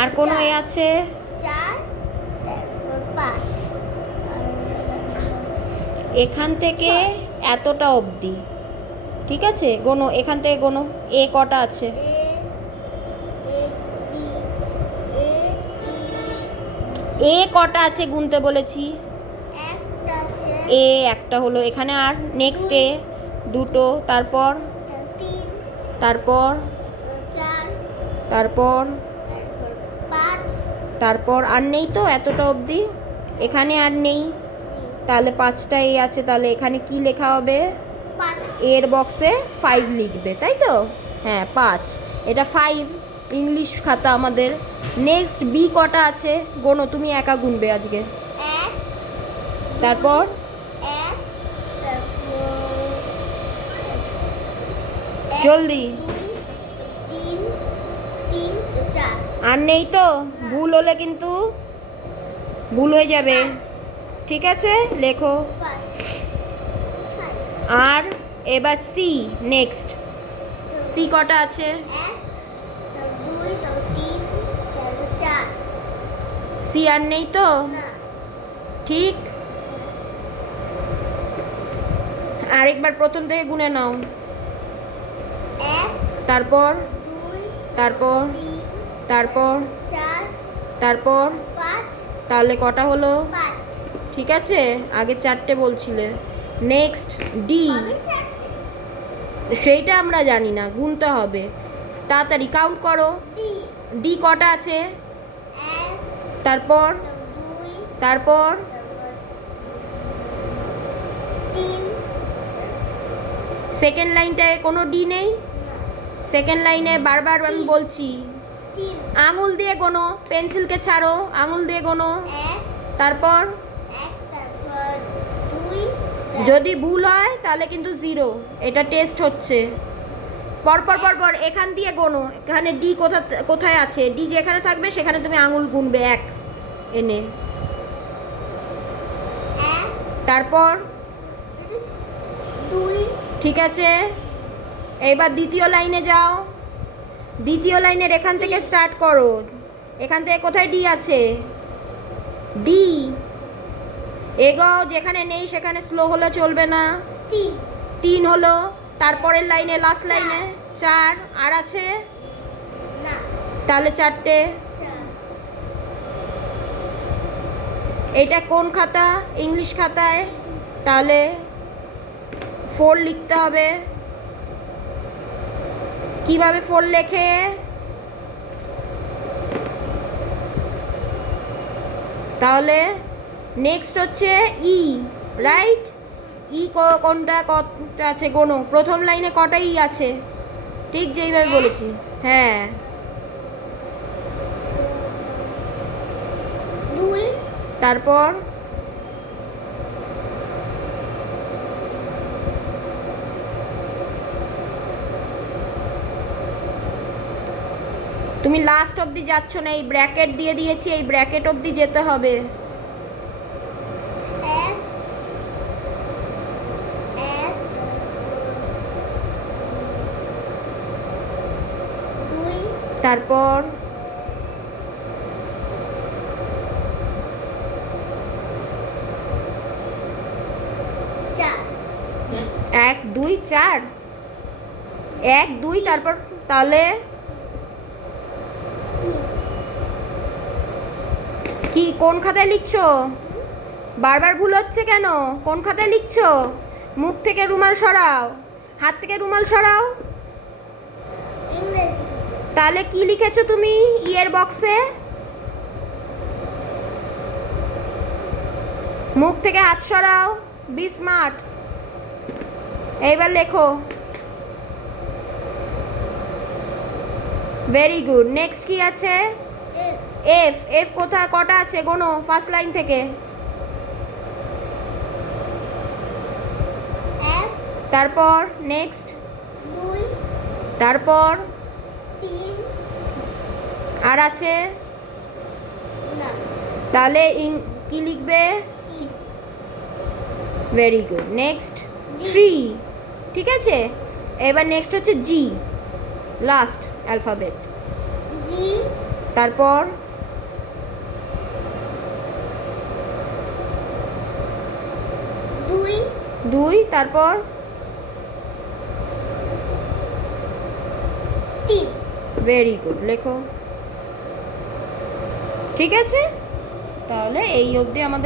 আর কোনো এ আছে? 4 তারপর 5 এখান থেকে এতটা অবধি, ঠিক আছে? গোনো, এখান থেকে গোনো। এ কটা আছে? এ কটা আছে গুনতে বলেছি? এ একটা হলো এখানে। আর নেক্সট এ দুটো, তারপর তারপর তারপর তারপর আর নেই তো এতটা অবধি, এখানে আর নেই। তাহলে 5টা এ আছে, তাহলে এখানে কি লেখা হবে? এর বক্সে 5 লিখবে, তাই তো? হ্যাঁ 5, এটা 5 ইংলিশ খাতা আমাদের। নেক্সট বি কটা আছে গোনো, তুমি একা গুনবে আজকে। তারপর জলদি। আর নেই তো? ভুল হলে কিন্তু ভুল হয়ে যাবে, ঠিক আছে? লেখো। আর এবার সি, নেক্সট সি কটা আছে? সি আর নেই তো? ঠিক। আরেকবার প্রথম থেকে গুনে নাও। তারপর তারপর তারপর তারপর তাহলে কটা হলো? ঠিক আছে, আগে 4টে বলছিলে। নেক্সট ডি, সেইটা আমরা জানি না, গুনতে হবে। তাড়াতাড়ি কাউন্ট করো। ডি কটা আছে? তারপর তারপর সেকেন্ড লাইনটায় কোনো ডি নেই। সেকেন্ড লাইনে বারবার আমি বলছি, আঙুল দিয়ে গোনো, পেন্সিলকে ছাড়ো, আঙুল দিয়ে গোনো। তারপর যদি ভুল হয় তাহলে কিন্তু 0, এটা টেস্ট হচ্ছে। পরপর পরপর এখান দিয়ে গোনো, এখানে ডি কোথায় আছে? ডি যেখানে থাকবে সেখানে তুমি আঙুল গুনবে 1 এনে। তারপর ঠিক আছে, এইবার দ্বিতীয় লাইনে যাও। দ্বিতীয় লাইনের এখান থেকে স্টার্ট করো। এখান থেকে কোথায় ডি আছে? ডি এগোও, যেখানে নেই সেখানে স্লো হলে চলবে না। 3 হলো। তারপরের লাইনে, লাস্ট লাইনে 4 আর আছে? তাহলে 4টে। এটা কোন খাতা? ইংলিশ খাতায়। তাহলে 4 লিখতে হবে। কিভাবে 4 লেখে? তাহলে নেক্সট হচ্ছে ই, রাইট? ই কোনটা কটা আছে গোনো। প্রথম লাইনে কটা ই আছে? ঠিক যেইভাবে বলেছি, হ্যাঁ। তারপর তুমি লাস্ট অবধি যাচ্ছ না, এই ব্র্যাকেট দিয়ে দিয়েছি, এই ব্র্যাকেট অবধি যেতে হবে। তারপর 1 2 4, 1 2, তারপর তাহলে কি কোন খাতায় লিখছো? বারবার ভুল হচ্ছে কেন? কোন খাতায় লিখছো? মুখ থেকে রুমাল সরাও, হাত থেকে রুমাল সরাও। তাহলে কি লিখেছো তুমি ইয়ের বক্সে? মুখ থেকে হাত সরাও, বি স্মার্ট। এইবার লেখো। Very good. নেক্সট কি আছে? এফ। এফ কোথায় কটা আছে গোনো ফার্স্ট লাইন থেকে। তারপর নেক্সট, তারপর আর আছে? তাহলে কি লিখবে? Very good. নেক্সট 3, ঠিক আছে? এবার নেক্সট হচ্ছে জি, লাস্ট অ্যালফাবেট। তারপর দুই 2, তারপর 3 ভেরি গুড, লেখো। ঠিক আছে, তাহলে এই অবধি আমাদের